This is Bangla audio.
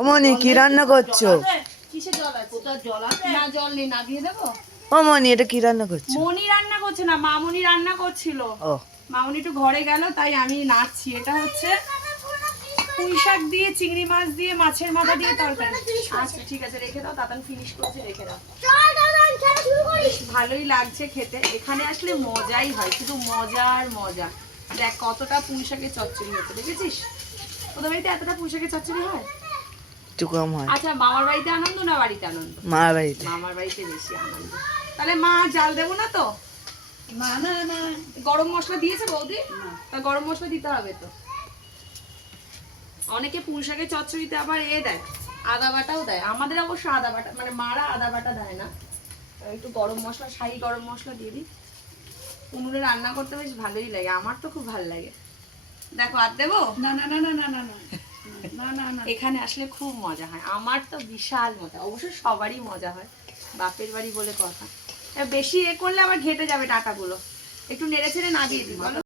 অমনি কি রান্না করছো? কিসে জল আছে? কোথায় জল আছে? না জল নেই, না দিয়ে দেবো? অমনি এটা কি রান্না করছো? মনি রান্না করছে না, মামুনি রান্না করছিল। ও মামুনি একটু ঘরে গেল তাই আমি নাড়ছি। এটা হচ্ছে পুঁই শাক দিয়ে চিংড়ি মাছ দিয়ে মাছের মাথা দিয়ে তরকারি। আচ্ছা ঠিক আছে, রেখে দাও, তাড়াতাড়ি ফিনিশ করছে, রেখে দাও। বেশ ভালোই লাগছে খেতে। এখানে আসলে মজাই হয়, শুধু মজার মজা। দেখ কতটা পুঁই শাকের চচ্চড়ি হচ্ছে, দেখেছিস? তোদের বাড়িতে এতটা পুঁই শাকের চচ্চড়ি হয়? একটু কম হয়। আচ্ছা, মামার বাড়িতে আনন্দ না বাড়িতে আনন্দ? মার বাড়িতে। মামার বাড়িতে বেশি আনন্দ। তাহলে মা জাল দেবো না তো? না না না, গরম মশলা দিয়েছে বৌদি? তা গরম মশলা দিতে হবে তো। অনেকে পুঁই শাকের চচ্চড়িতে আবার দেয়, আদা বাটাও দেয়। আমাদের অবশ্য আদা বাটা, মানে মারা আদা বাটা দেয় না। একটু গরম মশলা, শাহি গরম মশলা দিয়ে দিই। উনুনে রান্না করতে বেশ ভালোই লাগে, আমার তো খুব ভালো লাগে। দেখো আর দেবো? না না না না না না না না না, এখানে আসলে খুব মজা হয়, আমার তো বিশাল মজা। অবশ্য সবারই মজা হয়, বাপের বাড়ি বলে কথা। বেশি করলে আবার ঘেটে যাবে ডাটাগুলো। একটু নেড়ে ছেড়ে না দিয়ে দিই বলো।